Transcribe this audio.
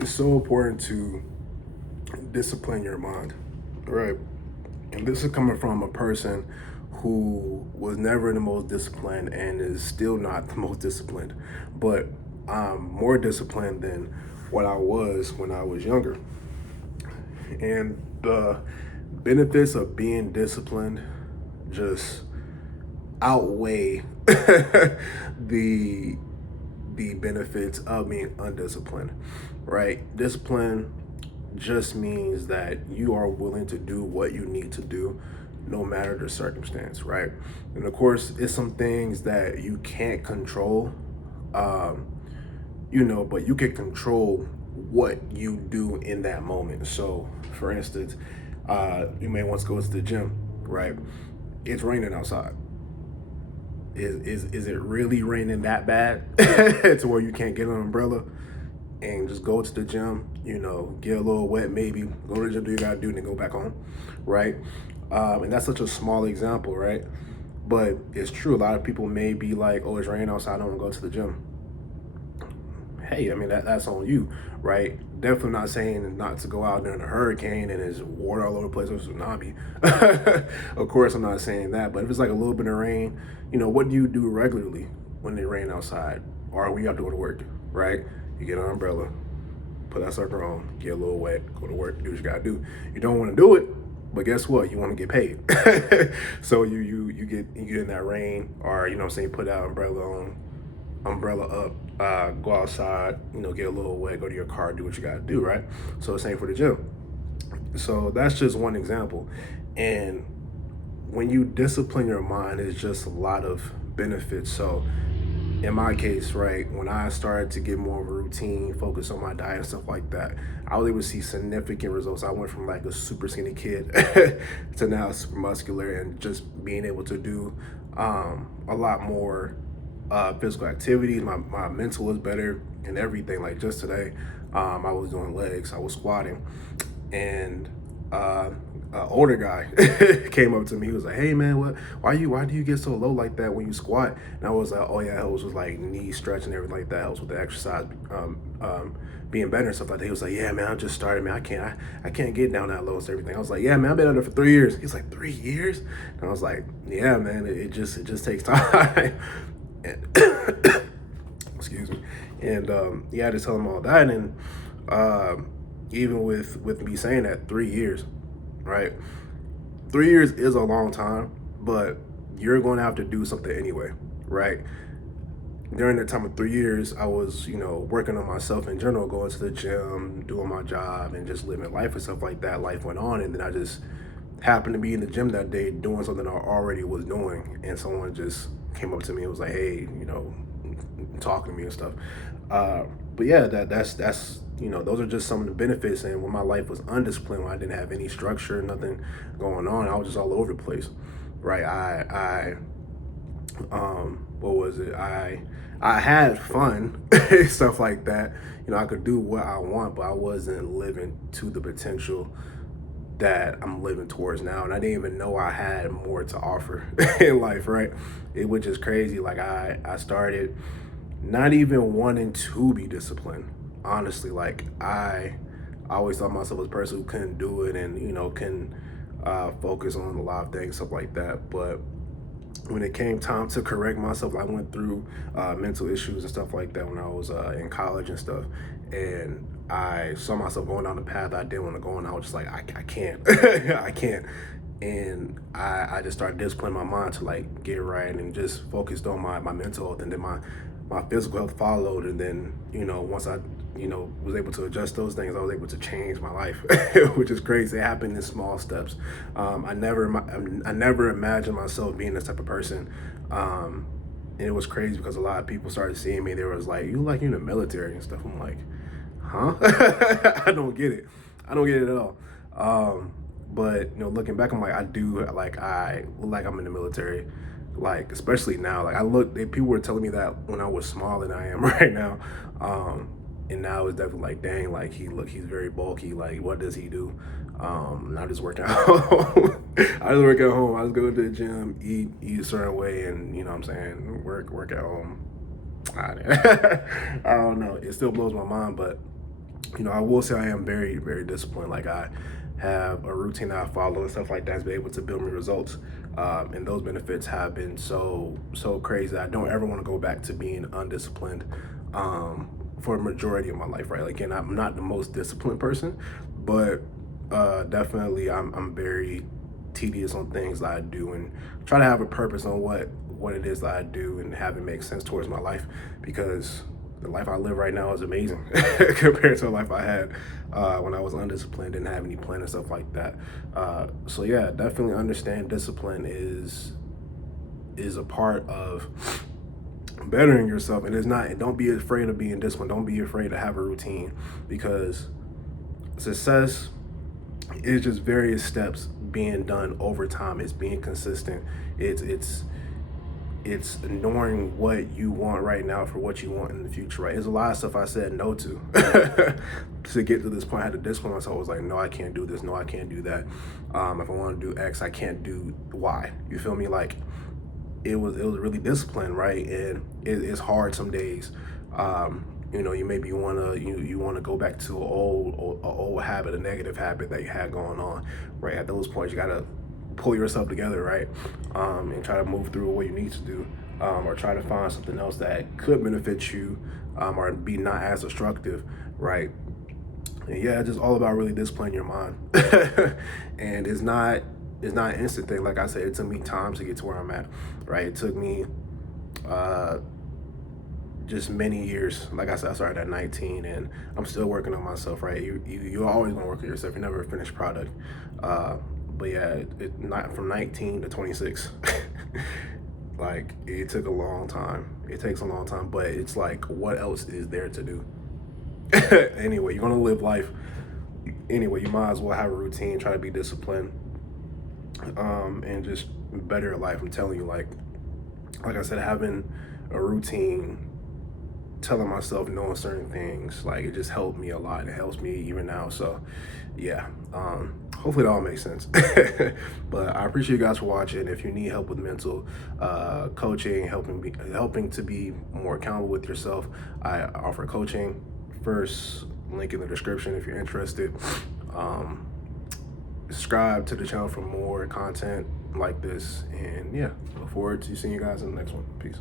It's so important to discipline your mind, right? And this is coming from a person who was never the most disciplined and is still not the most disciplined, but I'm more disciplined than what I was when I was younger. And the benefits of being disciplined just outweigh the the benefits of being undisciplined, right? Discipline just means that you are willing to do what you need to do no matter the circumstance, right? And of course, it's some things that you can't control, um, but you can control what you do in that moment. So, for instance, you may want to go to the gym, right? It's raining outside. Is it really raining that bad to where you can't get an umbrella and just go to the gym, get a little wet, maybe go to the gym, do you gotta do, and then go back home, right? And that's such a small example, right? But it's true. A lot of people may be like, "Oh, it's raining outside. I don't want to go to the gym." Hey, I mean that's on you, right? Definitely not saying not to go out during a hurricane and there's water all over the place or tsunami. Of course, I'm not saying that, but if it's like a little bit of rain, what do you do regularly when it rain outside or when you have to go to work, right? You get an umbrella, put that sucker on, get a little wet, go to work, do what you gotta do. You don't want to do it, but guess what? You want to get paid. So you get in that rain, or put that umbrella up, go outside, get a little wet, go to your car, do what you gotta do, right? So the same for the gym. So that's just one example. And when you discipline your mind, it's just a lot of benefits. So in my case, right, when I started to get more of a routine, focus on my diet and stuff like that, I was able to see significant results. I went from like a super skinny kid to now super muscular and just being able to do a lot more physical activities. My mental was better and everything. Like just today, I was doing legs, I was squatting, and an older guy came up to me. He was like, "Hey man, why do you get so low like that when you squat?" And I was like, "Oh yeah, it helps with like knee stretch and everything like that. It helps with the exercise, being better and stuff like that." He was like, "Yeah man, I just started, man. I can't get down that low and everything." I was like, "Yeah man, I've been under for 3 years." He's like, "3 years?" And I was like, "Yeah man, it just takes time." And excuse me. And yeah, I just tell him all that. And even with me saying that, 3 years, right? 3 years is a long time, but you're going to have to do something anyway, right? During that time of 3 years, I was, working on myself in general, going to the gym, doing my job, and just living life and stuff like that. Life went on, and then I just happened to be in the gym that day doing something I already was doing, and someone just came up to me and was like, "Hey, talking to me and stuff." But yeah, that's those are just some of the benefits. And when my life was undisciplined, when I didn't have any structure, nothing going on, I was just all over the place, right? What was it? I had fun, stuff like that. I could do what I want, but I wasn't living to the potential that I'm living towards now. And I didn't even know I had more to offer in life, right? Which is crazy. Like I started not even wanting to be disciplined. Honestly, like I always thought myself as a person who couldn't do it and can focus on a lot of things, stuff like that. But when it came time to correct myself, I went through mental issues and stuff like that when I was in college and stuff. And I saw myself going down the path I didn't want to go, and I was just like, I can't, I can't. And I just started disciplining my mind to like get right and just focused on my mental health, and then my physical health followed. And then once I was able to adjust those things, I was able to change my life, which is crazy. It happened in small steps. I never imagined myself being this type of person. And it was crazy because a lot of people started seeing me. They was like, "You like you in the military and stuff." I'm like, "Huh?" I don't get it. I don't get it at all. But looking back, I'm like, I look like I'm in the military. Like, especially now, like people were telling me that when I was smaller than I am right now. And now it's definitely like, dang, like he's very bulky. Like, what does he do? And I just work at home. I just work at home. I just go to the gym, eat a certain way, and what I'm saying, work at home. I don't know. It still blows my mind, but I will say I am very, very disciplined. Like, I have a routine that I follow and stuff like that to be able to build me results. And those benefits have been so crazy that I don't ever want to go back to being undisciplined for a majority of my life, right? Like, again, I'm not the most disciplined person, but definitely I'm very tedious on things that I do and try to have a purpose on what it is that I do and have it make sense towards my life, because the life I live right now is amazing compared to the life I had when I was undisciplined, didn't have any plan and stuff like that. So yeah, definitely understand discipline is a part of bettering yourself, and it's not. Don't be afraid of being disciplined. Don't be afraid to have a routine, because success is just various steps being done over time. It's being consistent. It's knowing what you want right now for what you want in the future, right? There's a lot of stuff I said no to to get to this point. I had to discipline myself. I was like, no, I can't do this. No, I can't do that. If I want to do X, I can't do Y. You feel me? Like, it was really disciplined, right? And it's hard some days. You maybe you wanna go back to an old habit, a negative habit that you had going on, right? At those points, you gotta pull yourself together, right? And try to move through what you need to do, or try to find something else that could benefit you, or be not as destructive, right? And yeah, it's just all about really disciplining your mind. And it's not an instant thing. Like I said, it took me time to get to where I'm at, right? It took me just many years. Like I said, I started at 19, and I'm still working on myself, right? You're always gonna work on yourself. You're never a finished product. But yeah, not from 19 to 26. Like, it took a long time. It takes a long time, but it's like, what else is there to do? Anyway, you're gonna live life. Anyway, you might as well have a routine, try to be disciplined, and just better your life. I'm telling you, like I said, having a routine, telling myself knowing certain things, like, it just helped me a lot. It helps me even now. So yeah, hopefully it all makes sense. But I appreciate you guys for watching. If you need help with mental coaching, helping to be more accountable with yourself, I offer coaching. First link in the description if you're interested. Subscribe to the channel for more content like this, and yeah, look forward to seeing you guys in the next one. Peace.